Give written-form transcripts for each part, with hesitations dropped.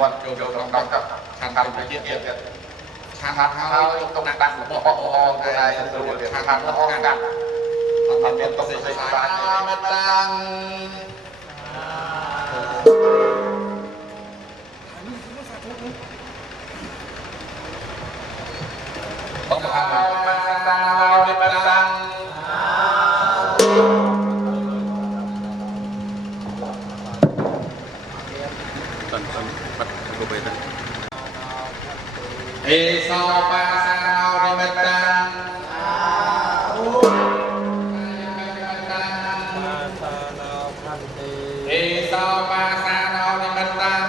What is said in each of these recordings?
วัดโยโย่ตรงนั้นกับทางการไปเกี่ยวกับทางเขาตรงนั้นหลวงพ่ออะไรตัวทางเขาห้องกันทำเป็นตรงในสายมาตั้งต้องมาตั้งเราในมาตั้งตอนปัดกูไปตั้งเอสาวปาสานาวในมาตั้งเอสาวปาสานาวในมาตั้ง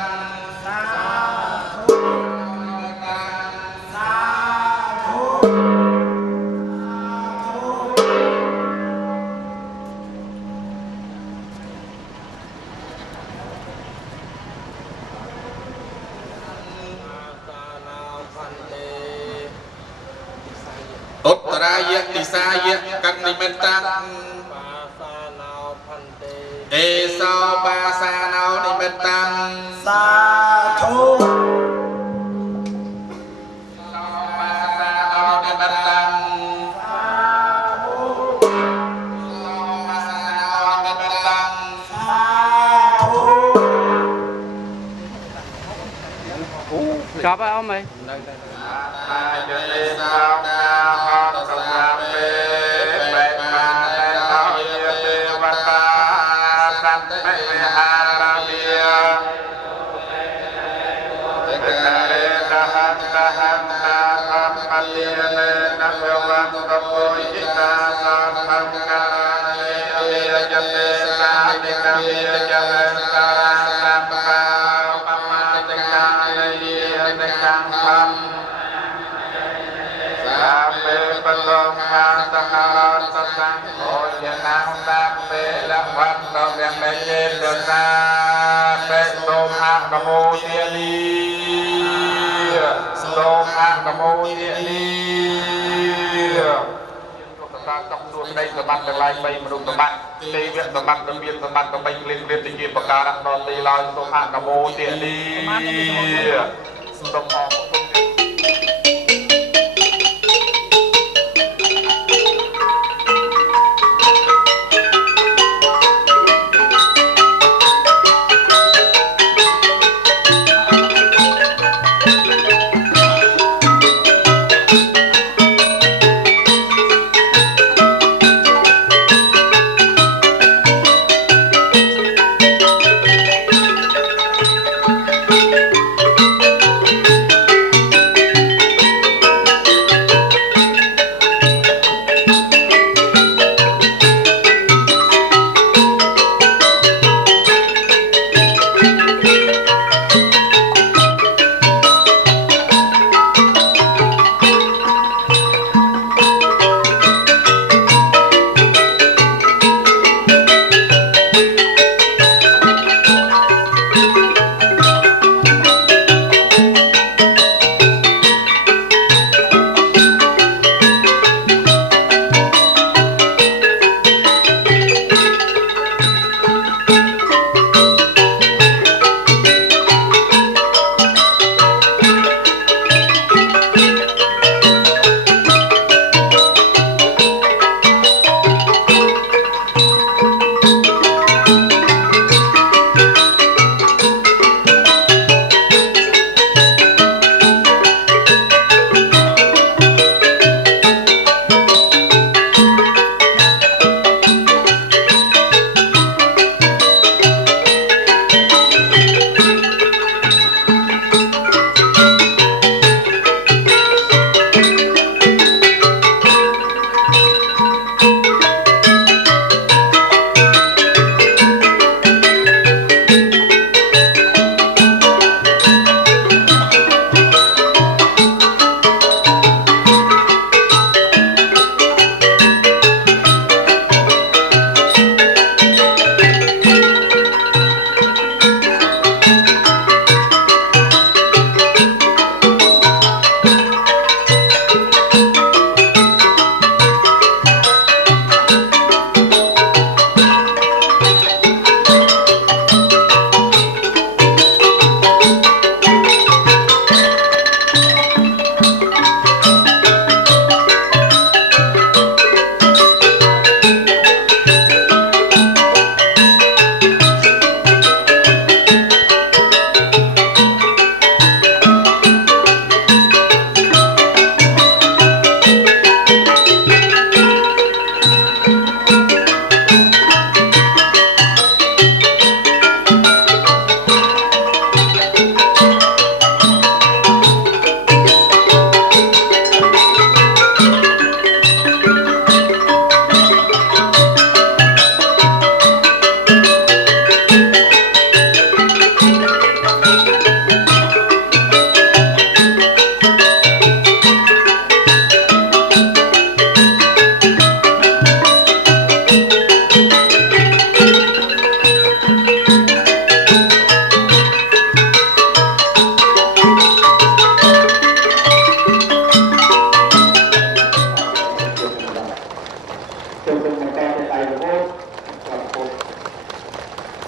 อุตรายะติสายะกันนิมันตังเอสาวปาสานาวนิมันตังสาธุสาวปาสานาวนิมันตังสาธุสาวปาสานาวนิมันตังสาธุชอบเอาไหมจะได้สาวนาฮองสำราเปไปมาในเอาเยเทวตาสันเปอาราเบียเตเรตหันตหันตาคัมปติเนนะเววังกโพยิตาสัมภังการเนเยยเตสานิกาเยยเวสาสัมปะปะมาตกังเนเยตกังพัมสัพเพปะโลมาสหรัสสังโฆยนังสัพเพละวันตเวเมเยตสาเปโลมานะโมเทลีโลมานะโมเทลีการต้องดูในสมบัติทั้งหลายไปมนุษย์สมบัติเทวสมบัติระเบียบสมบัติไปเรียนตะกี้ประการนอนตีลอยโลมานะโมเทลีสมอง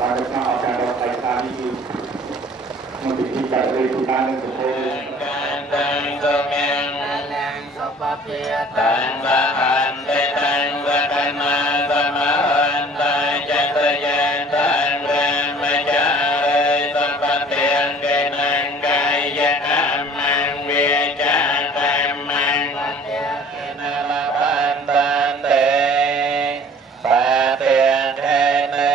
បានទៅក្នុងឱកាសដ៏ថ្លៃថ្លានេះគឺក្នុងពិធីចាត់លេខទីបាននឹងប្រពោការតាំងសុំយ៉ាងតាំងសុបភាតាំងបានទេតាំងវកណាសមនតាចតយាតាំងរាមចារិសបតិអង្គេនង្កាយអមង្វាចាកម្មង្វតេកិនលបានតាតេបាតេខេនេ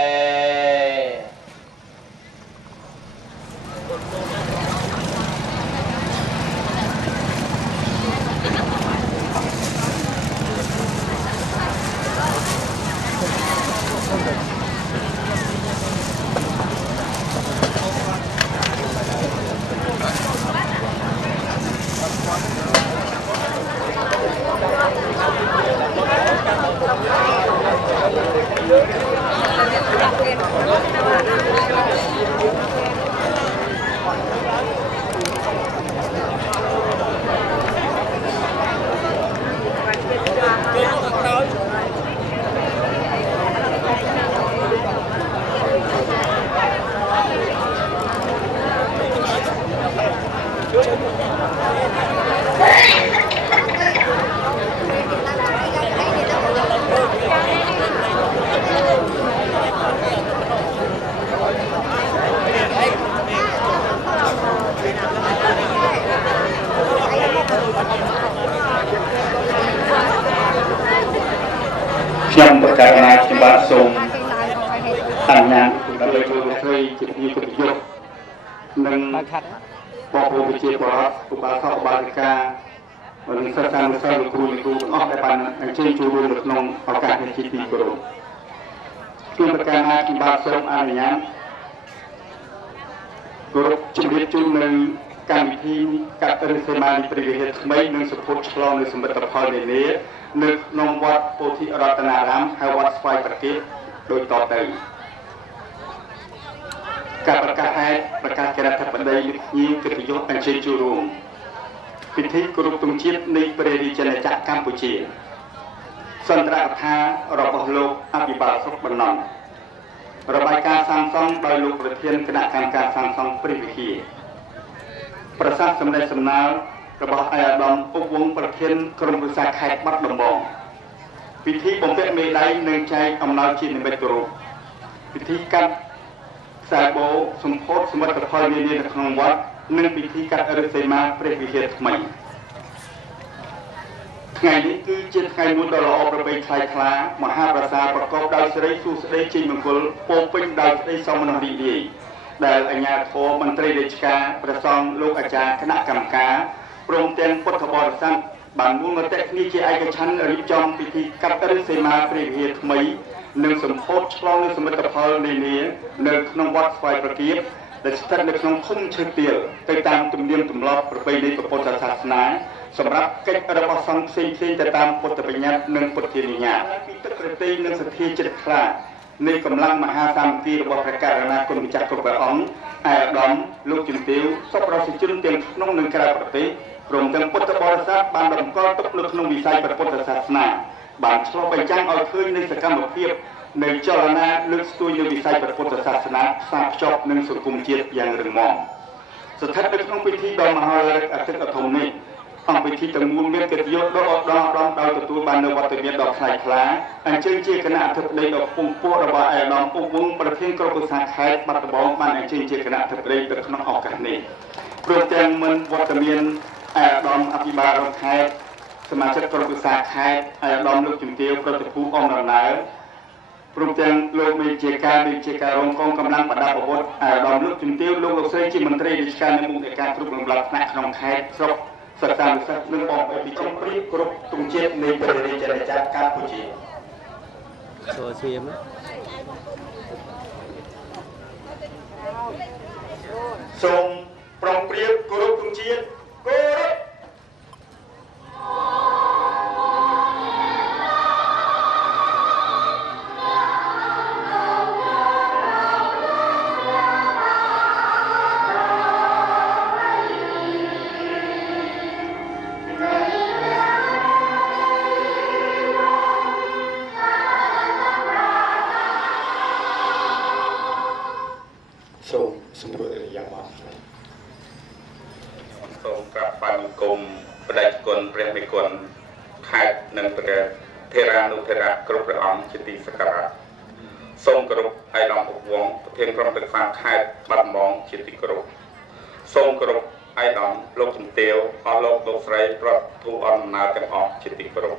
ខ្ញុំប្រកាសថាខ្ញុំបាទសូមអនុញ្ញាតដើម្បីជួយស្រីជាពីកិត្តិយសនិងបងប្អូនប្រជាពលរដ្ឋឧបាសកឧបាសិកានិងសិស្សសានុសិស្សលោកគ្រូទាំងអស់ដែលបានអញ្ជើញចូលរួមនៅក្នុងឱកាសនេះជាទីគោរពខ្ញុំប្រកាសថាខ្ញុំបាទសូមអនុញ្ញាតគោរពជំរាបជូននៅកម្មវិធីកាត់ឫស្សីមានីព្រះវិហារថ្មីនិងសុភតឆ្លងនៅសមិទ្ធផលនានានៅក្នុងវត្តពោធិរតនារាមហៅវត្តស្វាយប្រគេតដូចតទៅការប្រកាសហេតុប្រកាសគណៈធិបតីញៀវកិត្តិយសអញ្ជើញចូលរួមពិធីគោរពទង់ជាតិនៃព្រះរាជាណាចក្រកម្ពុជាសន្ទរកថារបស់លោកអភិបាលសុខបណ្ណងរបាយការណ៍សាងសង់ដោយលោកប្រធានគណៈកម្មការសាងសង់ព្រះវិហារប្រសាសន៍សម្ដែងសំណើរបស់អាយដាមពុកវងប្រធានក្រុមប្រឹក្សាខេត្តបាត់ដំបងពិធីបំពាក់មេដាយនិងចែកអំណោយជានិមិត្តរូបពិធីកាត់ខ្សែបូសម្ពោធសមិទ្ធផលនានានៅក្នុងវត្តនិងពិធីកាត់ឫស្សីមាព្រះវិហារថ្មីថ្ងៃនេះគឺជាថ្ងៃមួយដ៏ល្អប្រពៃថ្លៃថ្លាមហាប្រសាប្រកបដោយសិរីសួស្តីជ័យមង្គលពោពេញដោយក្តីសោមនស្សរីករាយដែលអាជ្ញាធរមន្ត្រីរាជការព្រះសង្ឃលោកអាចារ្យគណៈកម្មការព្រមទាំងពុទ្ធបរិស័ទបានរួមមតិគ្នាជាឯកច្ឆន្ទរៀបចំពិធីកាត់ឫស្សីមាព្រះវិហារថ្មីនិងសម្ពោធឆ្លងនូវសមិទ្ធផលនានានៅក្នុងវត្តស្វាយប្រកៀបដែលស្ថិតនៅក្នុងឃុំឈើទាលទៅតាមទំនៀមទម្លាប់ប្រពៃណីពុទ្ធសាសនាសម្រាប់កិច្ចរបស់សង្ឃផ្សេងៗទៅតាមពុទ្ធបញ្ញត្តិនិងពុទ្ធានុញ្ញាតពីទឹកប្រទេសនិងសទ្ធាជ្រះថ្លានៃកម្លាំងមហាសាមគ្គីរបស់ព្រះករុណាគុណម្ចាស់គ្រប់ព្រះអង្គអាយដាមលោកជំទាវសពប្រជាជនទាំងក្នុងនិងក្រៅប្រទេសព្រមទាំងពុទ្ធបរិស័ទបានតម្កល់ទុកនៅក្នុងវិស័យព្រះពុទ្ធសាសនាបានឆ្លុះបញ្ចាំងឲ្យឃើញនៃសកម្មភាពនៃចលនាលើកស្ទួយនៅវិស័យព្រះពុទ្ធសាសនាផ្សារភ្ជាប់នឹងសង្គមជាតិយ៉ាងរឹងមាំស្ថិតនៅក្នុងពិធីដ៏មហោឡារិកអាទិត្យធំនេះអង្គពិធីទាំងមូលមានកិត្តិយសដ៏ឧត្តមដោយទទួលបាននូវវត្តមានដ៏ថ្លៃថ្លាអញ្ជើញជាគណៈអធិបតីដ៏ខ្ពង់ខ្ពស់របស់អាយដាមពុកវងប្រធានក្រុមប្រឹក្សាខេត្តបាត់ដំបងបានអញ្ជើញជាគណៈអធិបតីទៅក្នុងឱកាសនេះព្រមទាំងមានវត្តមានអាយដាមអភិបាលរដ្ឋខេត្តសមាជិកក្រុមប្រឹក្សាខេត្តអាយដាមលោកជំទាវប្រតិភូអង្គដំណើរព្រមទាំងលោកមេជាការរងកងកម្លាំងបដាប្រវត្តិអាយដាមលោកជំទាវលោកស្រីជាមន្ត្រីរាជការនៃមុខនៃការគ្រប់លំដាប់ថ្នាក់ក្នុងខេត្តស្រុកសិក្សានិស្សិតនិងបងប្អូនពីក្រុមព្រៀបគ្រប់ទង់ជាតិនៃព្រះរាជាណាចក្រកម្ពុជាចូលស្វៀមសូមប្រុងព្រៀបគោរពទង់ជាតិគោរព សម្រួលរយៈមកសូមក្រាបបានកុំបដិគុណព្រះមេគុណខេត្តនិងព្រះធេរានុធេរៈគ្រប់ព្រះអង្គជាទីសក្ការៈសូមគោរពឯកឧត្តមឧបវង្សប្រធានក្រុមប្រឹក្សាខេត្តបាត់ដំបងជាទីគោរពសូមគោរពឯកឧត្តមលោកជំទាវអស់លោកស្រីប្រតិភូអន្តរណាទាំងអស់ជាទីគោរព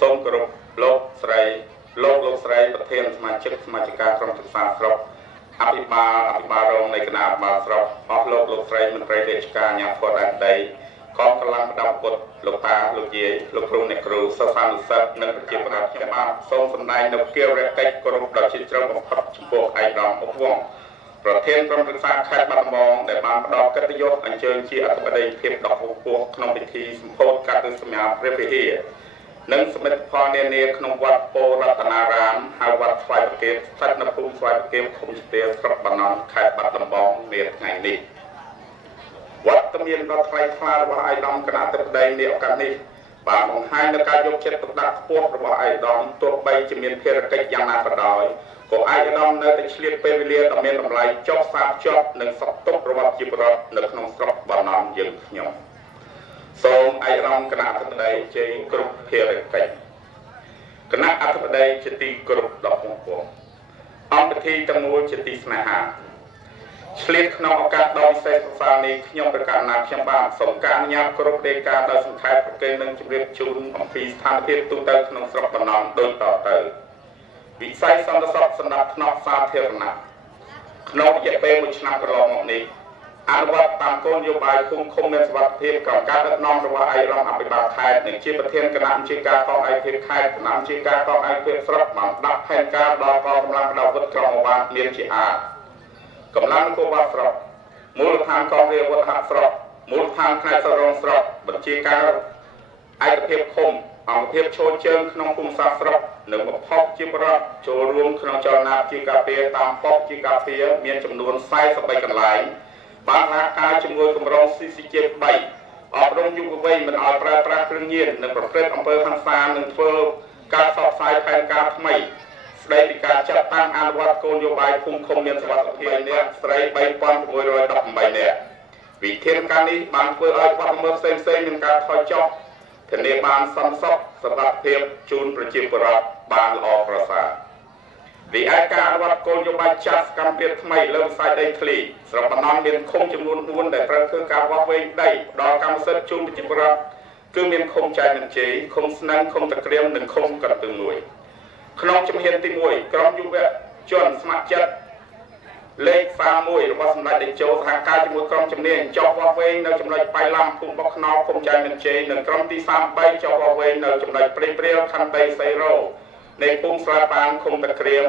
សូមគោរពលោកស្រីលោកស្រីប្រធានសមាជិកការក្រុមប្រឹក្សាស្រុកអភិបាលរងនៃគណៈអភិបាលស្រុកអស់លោកស្រីមន្ត្រីរាជការអាជ្ញាធរដែនដីកងកម្លាំងប្រដាប់ពុទ្ធលោកតាលោកយាយលោកគ្រូអ្នកគ្រូសិស្សានុសិស្សនិងប្រជាពលរដ្ឋខ្ញុំបាទសូមសម្ដែងនូវកិរិយាកិច្ចគោរពដ៏ជ្រាលជ្រៅបំផុតចំពោះឯកឧត្តមឧបវង្សប្រធានក្រុមប្រឹក្សាខេត្តបាត់ដំបងដែលបានផ្ដល់កិត្តិយសអញ្ជើញជាអធិបតីភាពដ៏ខ្ពស់ក្នុងពិធីសម្ពោធកាត់ទិសមាព្រះវិហារនិងសមិទ្ធផលនានាក្នុងវត្តពោធិរតនារាមហៅវត្តស្វាយប្រកេតស្ថិតនៅភូមិស្វាយប្រកេតឃុំស្ទាស្រុកបាណន់ខេត្តបាត់ដំបងនាថ្ងៃនេះវត្តមានដ៏ថ្លៃថ្លារបស់ឯកឧត្តមគណៈអធិបតីនាឱកាសនេះបានបង្ហាញនូវការយកចិត្តទុកដាក់ខ្ពស់របស់ឯកឧត្តមទោះបីជាមានភារកិច្ចយ៉ាងណាក៏ដោយក៏ឯកឧត្តមនៅតែឆ្លៀតពេលវេលាដ៏មានតម្លៃចុះផ្សារភ្ជាប់និងសុខទុក្ខរបស់ជីវរដ្ឋនៅក្នុងស្រុកបាណន់យើងខ្ញុំសូមឯកឧត្តមគណៈអធិបតីជ័យគ្រប់ភារកិច្ចគណៈអធិបតីជាទីគោរពដ៏ខ្ពស់អង្គពិធីទាំងមូលជាទីស្នេហាឆ្លៀតក្នុងឱកាសដ៏ពិសេសសរសើរនេះខ្ញុំប្រកាសណាខ្ញុំបាទសូមការអនុញ្ញាតគ្រប់ដេកាដោយសង្ខេបប្រកេននិងជម្រាបជូនអំពីស្ថានភាពទូទៅក្នុងស្រុកបាណន់ដូចតទៅវិស័យសន្តិសុខសម្រាប់ថ្នាក់សាធារណៈក្នុងរយៈពេល1ឆ្នាំកន្លងមកនេះអនុវត្តតាមគោលនយោបាយភូមិឃុំមានសុវត្ថិភាពក្រោមការដឹកនាំរបស់ឯកឧត្តមអភិបាលខេត្តនិងជាប្រធានគណៈអញ្ជើញការកងឯកភាពខេត្តគណៈអញ្ជើញការកងឯកភាពស្រុកបានដាក់ផែនការដល់កងកម្លាំងប្រដាប់អាវុធក្រុងបាត់មានជាអាកម្លាំងគូបាស្រុកមូលដ្ឋានកងរាជអាវុធហត្ថស្រុកមូលដ្ឋានផ្នែកសរងស្រុកបញ្ជាការឯកភាពឃុំអង្គភាពឈរជើងក្នុងភូមិសាស្ត្រស្រុកនិងបភពជាបរិបទចូលរួមក្នុងចលនាជាការពារតាមប៉ុកជាការពារមានចំនួន43កន្លែងបានសហការជាមួយគម្រោង CCJ 3អប់រំយុវវ័យមិនឲ្យប្រើប្រាស់គ្រឿងញៀននិងប្រព្រឹត្តអំពើហិង្សានិងធ្វើការផ្សព្វផ្សាយផែនការថ្មីស្ដីពីការចាត់តាំងអនុវត្តគោលនយោបាយភូមិឃុំមានសុវត្ថិភាពអ្នកស្រី3618នាក់វិធានការនេះបានធ្វើឲ្យបាត់ល្មើសផ្សេងៗមានការថយចុះធានាបានសន្តិសុខសុវត្ថិភាពជូនប្រជាពលរដ្ឋបានល្អប្រសើររីឯការអនុវត្តគោលនយោបាយចាត់កម្មភាពថ្មីលើវិស័យដីធ្លីស្រុកបាណន់មានឃុំចំនួន4ដែលត្រូវធ្វើការវាស់វែងដីដល់កម្មសិទ្ធិជូនប្រជាពលរដ្ឋគឺមានឃុំចែកមិនជ័យឃុំស្នឹងឃុំតាក្រៀមនិងឃុំកន្ទឹងមួយក្នុងជំហានទី1ក្រុមយុវជនស្ម័គ្រចិត្តលេខ31របស់សម្ដេចតេជោសហការជាមួយក្រុមជំនាញចុះវាស់វែងនៅចំណុចបៃឡំភូមិបុកខ្នោឃុំចែកមិនជ័យនិងក្រុមទី33ចុះវាស់វែងនៅចំណុចព្រៃព្រាលខណ្ឌដីសីរ៉ូនៃភូមិស្រាបាងឃុំតាក្រៀម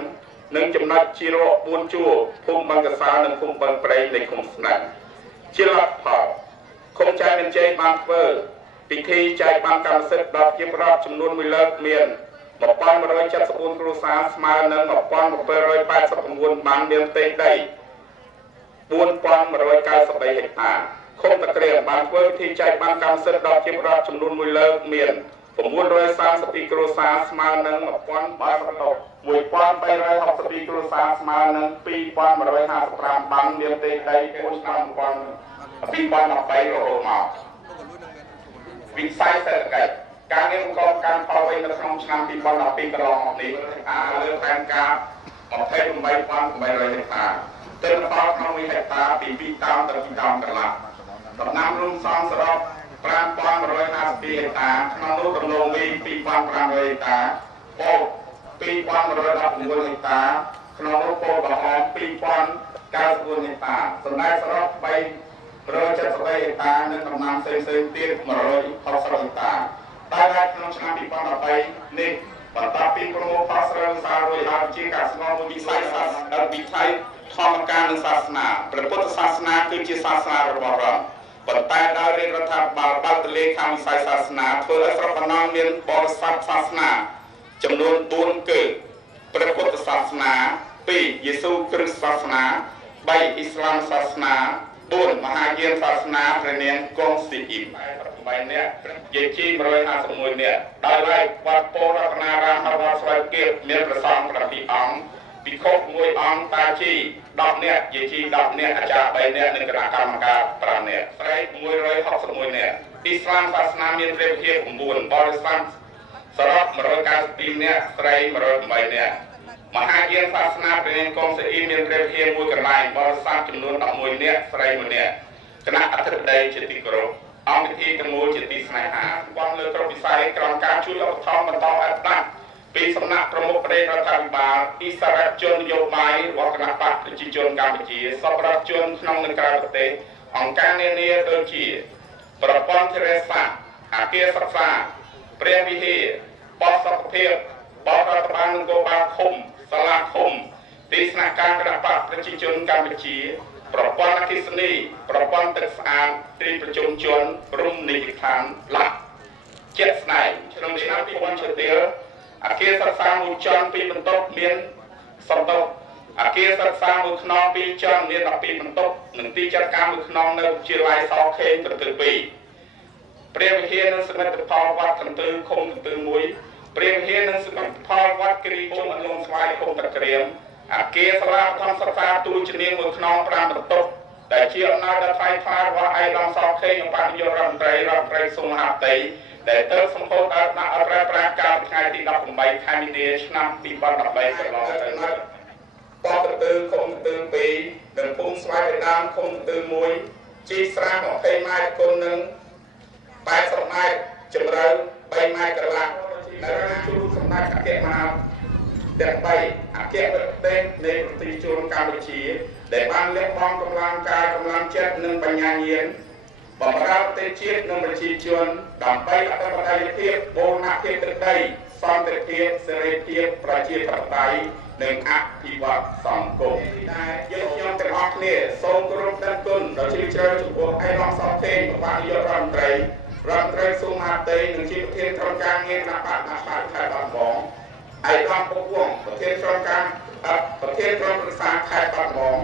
និងចំណុចជីរ៉ូ4ជួរភូមិបឹងកសាលនិងភូមិបឹងព្រៃនៃឃុំស្នឹងជាលទ្ធផលឃុំចែកមិនជ័យបានធ្វើពិធីចែកបានកម្មសិទ្ធិដល់ជាប្រវត្តិចំនួន1លើកមាន1174គ្រួសារស្មើនឹង1789បានមានផ្ទៃដី4193ហិកតាឃុំតាក្រៀមបានធ្វើពិធីចែកបានកម្មសិទ្ធិដល់ជាប្រវត្តិចំនួន1លើកមាន932គ្រួសារស្មើនឹង1362គ្រួសារស្មើនឹង2155បានមានផ្ទៃដី2013រហូតមកវិស័យសេដ្ឋកិច្ចការងារបង្កប់ការផលវិញនៅក្នុងឆ្នាំ2012កន្លងមកនេះលើផែនការ28,800ហិកតាទើបដល់ក្នុង1ហិកតាពី2តោនទៅ2តោនកន្លះដំណាំរួមសងសរុប5,152ហិកតាក្នុងនោះដំឡូងមី2,500ហិកតាពោត2,119ហិកតាក្នុងនោះពោតក្រហម2,094ហិកតាសណ្តែកសរុប373ហិកតានិងដំណាំផ្សេងៗទៀត160ហិកតាតែក្នុងឆ្នាំ2013នេះបន្ទាប់ពីប្រមូលផលស្រូវសាររួចហើយជាការស្នងមួយវិស័យធម្មការនិងសាសនាព្រះពុទ្ធសាសនាគឺជាសាសនារបស់រដ្ឋប៉ុន្តែដោយរាជរដ្ឋាភិបាលបើកទលេខាងវិស័យសាសនាធ្វើឲ្យស្រុកបាណន់មានបរិស័ទសាសនាចំនួន4គឺព្រះពុទ្ធសាសនា2យេស៊ូគ្រិស្តសាសនា3អ៊ីស្លាមសាសនា4មហាយានសាសនាព្រះនាងគង់ស៊ីអ៊ីម8នាក់យាយជី151នាក់ដោយឡែកវត្តពោធិរតនារាមហើយវត្តស្វាយគៀបមានព្រះសង្ឃ7អង្គ ពិខុមួយអង្គតាជី10នាក់យាយជី10នាក់អាចារ្យ3នាក់និងគណៈកម្មការ5នាក់ស្រី161នាក់អ៊ីស្លាមសាសនាមានព្រះវិហារ9បរិស័ទសរុប192នាក់ស្រី108នាក់មហាយានសាសនាព្រះនាងកុងស្អ៊ីមានព្រះវិហារមួយកន្លែងបរិស័ទចំនួន11នាក់ស្រី1នាក់គណៈអធិបតីជាទីគោរពអង្គពិធីទាំងមូលជាទីស្នេហាបងលើក្រុមវិស័យក្រមការជួយឧបត្ថម្ភបន្តអភិវឌ្ឍពីសំណាក់ប្រមុខប្រទេសរដ្ឋាភិបាលអ៊ីសារ៉ាជននយោបាយរបស់គណៈបកប្រជាជនកម្ពុជាសពរដ្ឋជនក្នុងនិងក្រៅប្រទេសអង្គការនានាដូចជាប្រព័ន្ធធារាសាស្ត្រអគារសិក្សាព្រះវិហារបោះសុខភាពបោះរដ្ឋបាលនគរបាលឃុំសាលាឃុំទីស្នាក់ការគណៈបកប្រជាជនកម្ពុជាប្រព័ន្ធអគ្គិសនីប្រព័ន្ធទឹកស្អាតទីប្រជុំជនរមណីយដ្ឋានឡាក់ជាក់ស្ដែងក្នុងឆ្នាំ2000ជាទៀលអគារសិក្សាមួយជាន់2បន្ទប់មានសន្ទុះអគារសិក្សាមួយខ្នង2ជាន់មាន12បន្ទប់និងទីចាត់ការមួយខ្នងនៅវិទ្យាល័យសខេងកន្ទើ2ព្រះវិហារនិងសមិទ្ធផលវត្តកន្ទើឃុំកន្ទើ1ព្រះវិហារនិងសមិទ្ធផលវត្តគិរីជុំអនុស្វាយឃុំតាក្រៀមអគារសាលាបឋមសិក្សាទូលជំនាញមួយខ្នង5បន្ទប់ដែលជាអំណោយដល់ថ្លៃថ្លារបស់ឯកឧត្តមសខេងអបនាយករដ្ឋមន្ត្រីសុមហាផ្ទៃដែលទៅសម្ពោធដល់ដាក់អត្រាប្រាក់កាលថ្ងៃទី18ខែមីនាឆ្នាំ2013កន្លងទៅនោះបកទៅឃុំទៅ2និងភូមិស្វាយបដាមឃុំទៅ1ជីស្រា20ម៉ែត្រគុណនឹង80ម៉ែត្រជម្រៅ3ម៉ែត្រកន្លះនៅជួរសម្ដេចអគ្គមហាទាំង3អគ្គរដ្ឋទេសនៃប្រជាជនកម្ពុជាដែលបានលះបង់កម្លាំងកាយកម្លាំងចិត្តនិងបញ្ញាញាណបម្រើប្រទេសជាតិនិងប្រជាជនដើម្បីអធិបតេយ្យភាពបូរណភាពទឹកដីសន្តិភាពសេរីភាពប្រជាធិបតេយ្យនិងអភិវឌ្ឍសង្គមដែលយើងខ្ញុំទាំងអស់គ្នាសូមគោរពដឹងគុណដល់ជ្រាលជ្រៅចំពោះឯកឧត្តមសខេងអបនាយករដ្ឋមន្ត្រីសុមហាផ្ទៃនិងជាប្រធានក្រុមការងារគណៈបកខេត្តបាត់ដំបងឯកឧត្តមពុកវងប្រធានក្រុមប្រឹក្សាខេត្តបាត់ដំបង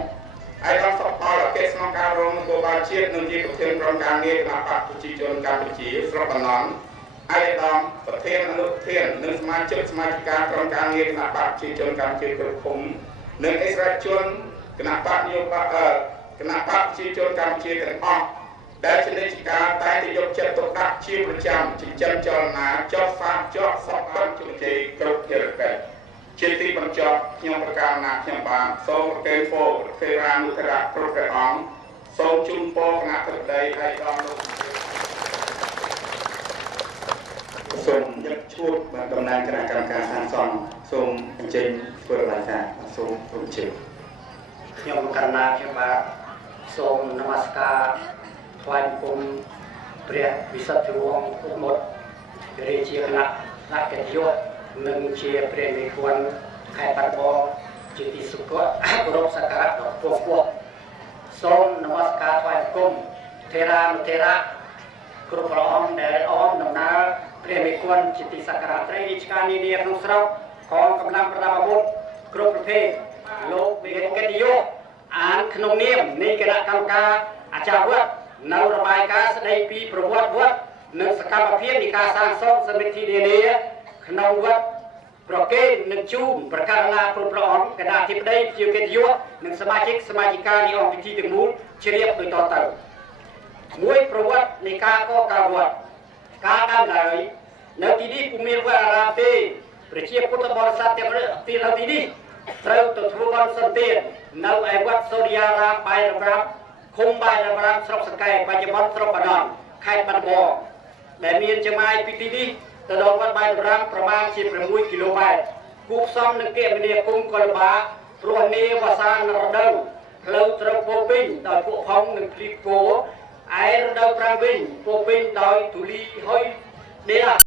ឯកឧត្តមសុខផលអគ្គស្នងការរងនគរបាលជាតិនិងជាប្រធានក្រុមការងារគណៈបកប្រជាជនកម្ពុជាស្រុកបណ្ណន់ឯកឧត្តមប្រធានអនុប្រធាននិងសមាជិកក្រុមការងារគណៈបកប្រជាជនកម្ពុជាគ្រប់ឃុំនិងអិសរាជជនគណៈបកនយោបាយគណៈបកប្រជាជនកម្ពុជាទាំងអស់ដែលជានិច្ចការតែទៅយកចិត្តទុកដាក់ជាប្រចាំចិញ្ចឹមចលនាចោះសាចោះសពបជជែកគ្រប់ភារកិច្ចជាទីបញ្ចប់ខ្ញុំប្រកាសណាខ្ញុំបានសូមប្រគេនពរទេរានុធរៈគ្រប់ព្រះអង្គសូមជូនពរគណៈធិបតីឯកឧត្តមលោកសូមយកជួបតំណាងគណៈកម្មការសាងសង់សូមអញ្ជើញធ្វើរបាយការណ៍សូមអញ្ជើញខ្ញុំកណ្ណាខ្ញុំបាទសូមនមស្ការថ្វាយបង្គំព្រះវិសុទ្ធិវង្សឧមុតរាជាគណៈអគ្គនាយកនិងជាព្រះមេឃុនខេត្តបាត់ដំបងជាទីសុខគោរពសក្ការៈដ៏ខ្ពស់សូមនមស្ការថ្វាយបង្គំទេរានុទេរៈគ្រប់ព្រះអង្គដែលអមដំណើរព្រះមេឃុនជាទីសក្ការៈត្រីរាជការនានាក្នុងស្រុកកងកម្លាំងប្រដាប់អាវុធគ្រប់ប្រភេទលោកវិរិយកិត្តិយសអានក្នុងនាមនៃគណៈកម្មការអាចារ្យវត្តនៅរបាយការណ៍ស្ដីពីប្រវត្តិវត្តនិងសកម្មភាពនៃការសាងសង់សមិទ្ធិនានាក្នុងវត្តប្រកេននិងជូនប្រកាសណាគ្រប់ព្រះអង្គគណៈអធិបតីជាកិត្តិយសនិងសមាជិកានៃអង្គពិធីទាំងមូលជ្រាបដូចតទៅមួយប្រវត្តិនៃការកកើតវត្តការដើមឡើយនៅទីនេះពុំមានវត្តអារាមទេប្រជាពុទ្ធបរិស័ទទាំងទីនៅទីនេះត្រូវទៅធ្វើបុណ្យសន្តាននៅឯវត្តសូរិយារាមបាយរំរាប់ឃុំបាយរំរាប់ស្រុកសង្កែបច្ចុប្បន្នស្រុកបាណន់ខេត្តបាត់ដំបងដែលមានចម្ងាយពីទីនេះទៅដល់វត្តបាយរំរាប់ប្រមាណជា6គីឡូម៉ែត្រគូផ្សំនឹងគមនាគមន៍កុលបាព្រោះនាវស្សានរដូវផ្លូវត្រូវពោពេញដោយពួកផុងនិងគ្លីបគោឯរដូវប្រាំងវិញពោពេញដោយទូលីហុយដេះ